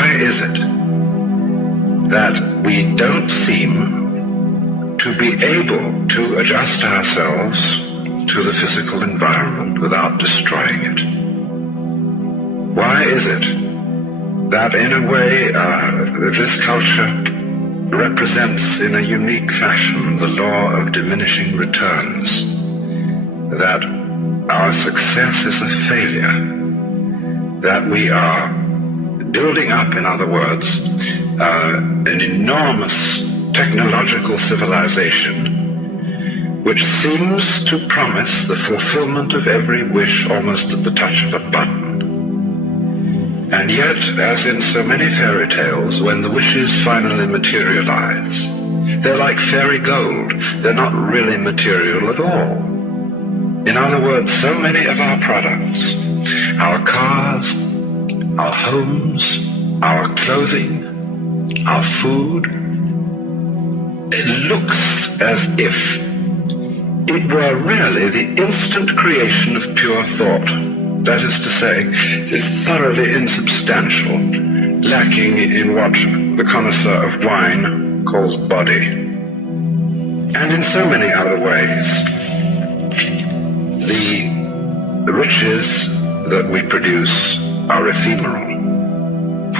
why is it that we don't seem to be able to adjust ourselves to the physical environment without destroying it? Why is it that in a way this culture represents in a unique fashion the law of diminishing returns, that our success is a failure, that we are building up, in other words, an enormous technological civilization which seems to promise the fulfillment of every wish almost at the touch of a button. And yet, as in so many fairy tales, when the wishes finally materialize, they're like fairy gold. They're not really material at all. In other words, so many of our products, our cars, our homes, our clothing, our food, it looks as if it were really the instant creation of pure thought. That is to say, it is thoroughly insubstantial, lacking in what the connoisseur of wine calls body. And in so many other ways, the riches that we produce are ephemeral.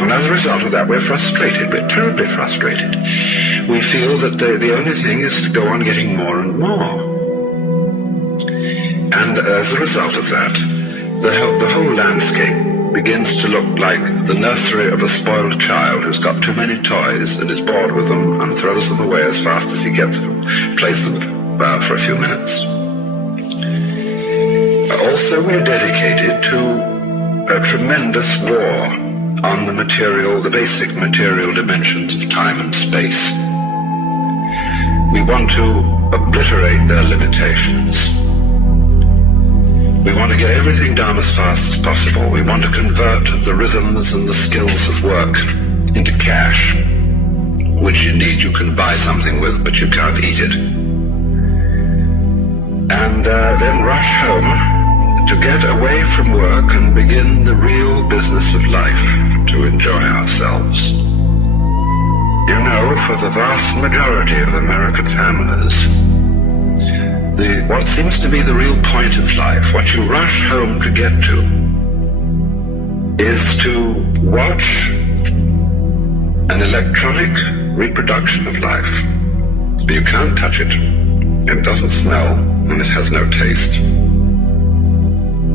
And as a result of that, we're frustrated. We're terribly frustrated. We feel that the only thing is to go on getting more and more. And as a result of that, the whole landscape begins to look like the nursery of a spoiled child who's got too many toys and is bored with them and throws them away as fast as he gets them, plays them for a few minutes. Also, we're dedicated to a tremendous war on the basic material dimensions of time and space. We want to obliterate their limitations. We want to get everything done as fast as possible. We want to convert the rhythms and the skills of work into cash, which indeed you can buy something with, but you can't eat it. And then rush home to get away from work and begin the real business of life, to enjoy ourselves. You know, for the vast majority of American families, what seems to be the real point of life, what you rush home to get to, is to watch an electronic reproduction of life. You can't touch it. It doesn't smell, and it has no taste.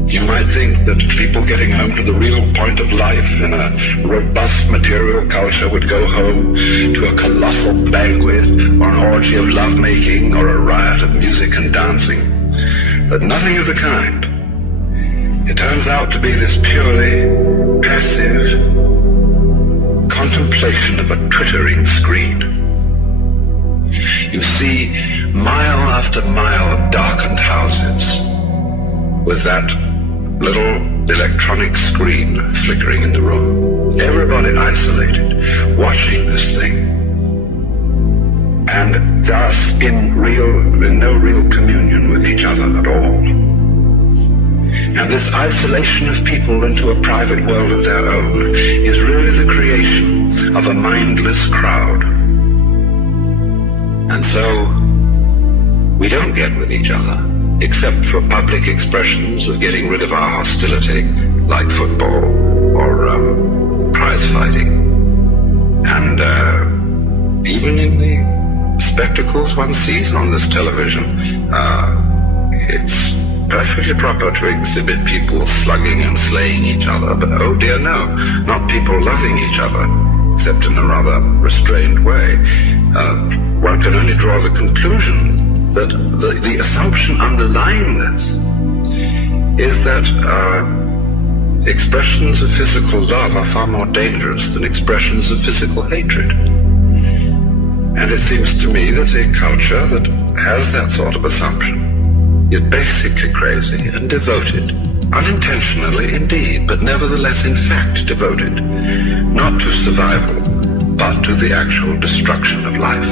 You might think that people getting home to the real point of life in a robust material culture would go home to a colossal banquet or an orgy of lovemaking or a riot of music and dancing. But nothing of the kind. It turns out to be this purely passive contemplation of a twittering screen. You see mile after mile of darkened houses with that little electronic screen flickering in the room. Everybody isolated, watching this thing. And thus in no real communion with each other at all. And this isolation of people into a private world of their own is really the creation of a mindless crowd. And so we don't get with each other, except for public expressions of getting rid of our hostility, like football or prize fighting. And even in the spectacles one sees on this television, it's perfectly proper to exhibit people slugging and slaying each other, but oh dear no, not people loving each other, except in a rather restrained way. One can only draw the conclusion that the assumption underlying this is that expressions of physical love are far more dangerous than expressions of physical hatred. And it seems to me that a culture that has that sort of assumption is basically crazy and devoted, unintentionally indeed, but nevertheless in fact devoted, not to survival, but to the actual destruction of life.